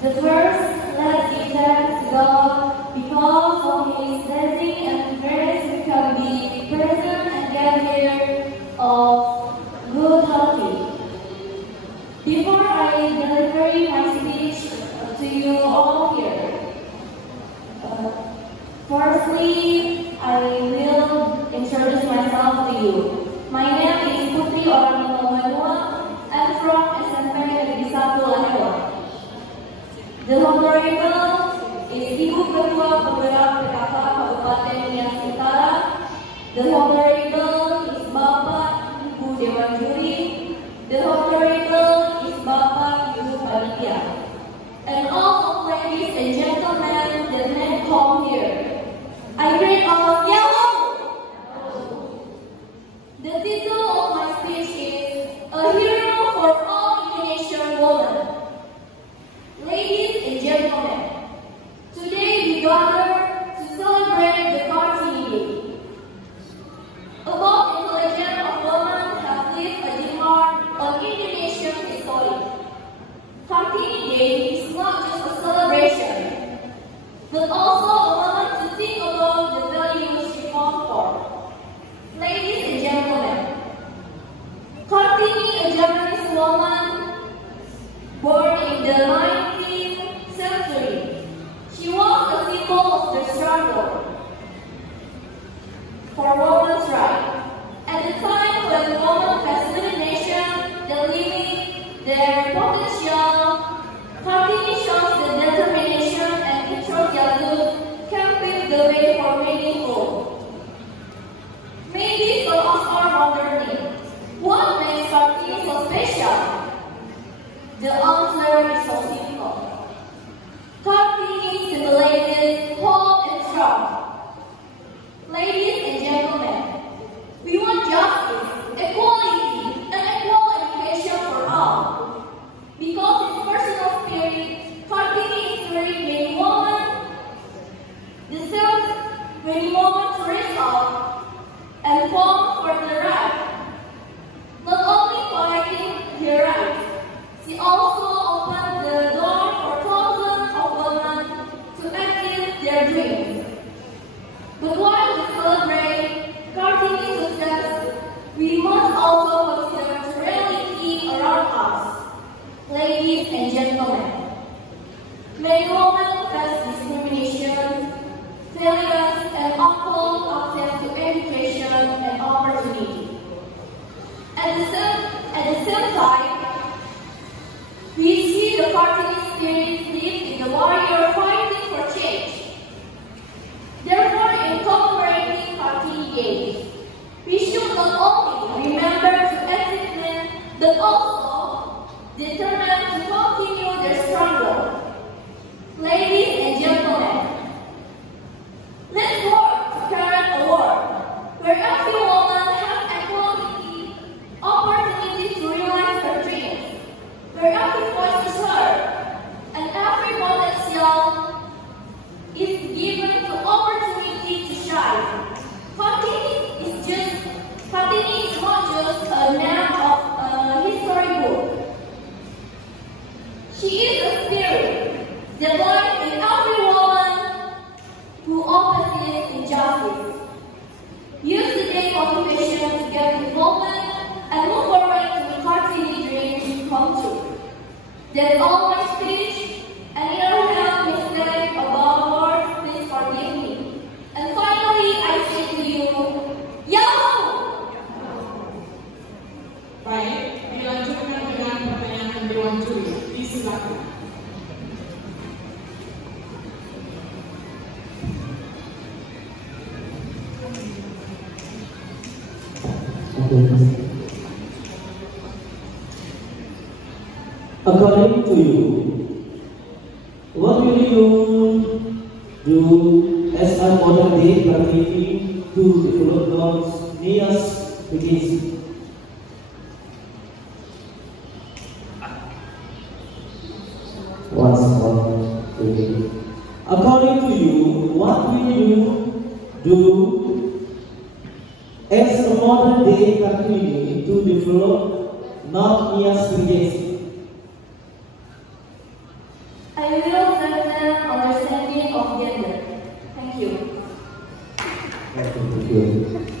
The first, let's give thanks to God because of His blessing and grace we can be present and gather of good healthy. Before I deliver my speech to you all here, firstly, I will introduce myself to you. My name is Putri Orlando Manua. I'm from SMP Negeri 1 Lahewon. The Honorable is Ibu Ketua Penggerak PKK Kabupaten Nias Utara. The Honorable is Bapak Ibu Dewan Juri. The Honorable is Bapak Ibu Panitia. And all of ladies and gentlemen that may come here. I greet all of you. The title of my speech is A Hero for All Indonesian Women. Ladies and gentlemen, today we gather to celebrate the Kartini Day. About intelligence of women have left a deep mark on Indonesian history. Kartini Day is not just a celebration, but also a moment to think about the values she fought for. Ladies and gentlemen, Kartini, a Japanese woman born in the 19th century, she was a symbol of the struggle for women's rights. At the time when women faced limitation, the limit their potential, Kartini shows the determination and enthusiasm can pave the way for many more. Maybe some of us are wondering, what makes Kartini so special? The answer is so simple. Kartini symbolizes hope and strength. Ladies and gentlemen, we want justice, equality, and equal education for all. Because in personal spirit, Kartini inspires many women, deserves many women to rise up and fight for their rights. Not only fighting their rights, she also opened the door for thousands of women to achieve their dreams. But while we celebrate Kartini's success, we must also consider the reality around us. Ladies and gentlemen, many women face discrimination, failures, and unequal access to education and opportunity. At the same time, we see the Kartini spirit live in the warrior fighting for change. Therefore, in commemorating Kartini Day, we should not only remember to achieve them, but also determine to continue their struggle. Ladies and gentlemen, let's work to create a world where every woman has equality, opportunity to realize her dreams, where every voice is heard, and every potential is given the opportunity to shine. Kartini is not just a name of a history book. She is a spirit that lives in every woman who opposes injustice. Use today's motivation to get involvement and move forward to the Kartini dreams come true. That's all my speech, and if I have mistake about words, please forgive me. And finally, I say to you, Yahoo! Baik, dilanjutkan dengan pertanyaan Dewan Juri. Disilakan. According to you, what will you do as a modern day Kartini to develop God's Nias begins? Once more, according to you, what will you do as a modern day Kartini to develop North Nias begins? I Good.